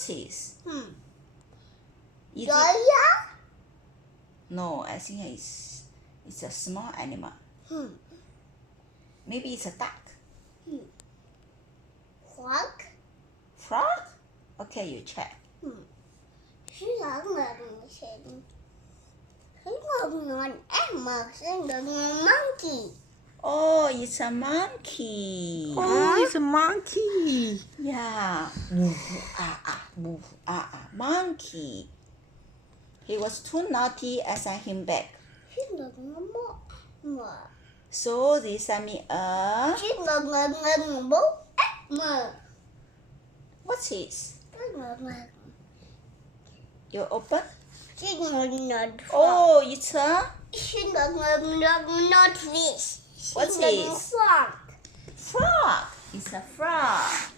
What's this? Is it? Lion? No, I think it's a small animal. Maybe it's a duck. Frog? Frog? Okay, you check. Xin ngồi em mà xin được monkey. Oh, it's a monkey. Oh, it's a monkey. Yeah. Monkey. He was too naughty. I sent him back. Xin được mà. So they sent me a. Xin được bút mà. What's this? Ngực. You open? Xin được. Oh, it's a. Xin được not fish. What's Xin được this? frog. Frog. It's a frog.